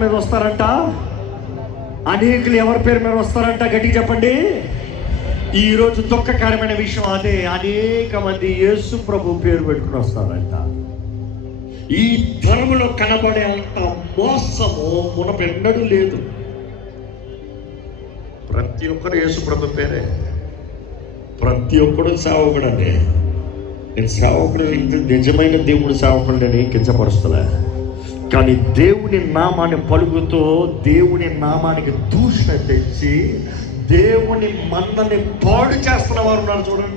మీద వస్తారంట. అనేకులు ఎవరి పేరు మీద వస్తారంట? గట్టిగా చెప్పండి. ఈరోజు దుఃఖకరమైన విషయం అదే. అనేక మంది యేసు ప్రభు పేరు పెట్టుకుని వస్తారంట. ఈ తరములో కనబడే అంత మోసము మునపెన్నడూ లేదు. ప్రతి ఒక్కరు యేసు ప్రభు పేరే. ప్రతి ఒక్కడు సేవకుడండి. నేను సేవకుడు, నిజమైన దేవుడు సేవకుడు నేను కించపరుస్తున్నా. కానీ దేవుని నామాన్ని పలుకుతూ దేవుని నామానికి దూషణ తెచ్చి దేవుని మందని పాడు చేస్తున్న వారు ఉన్నారు చూడండి.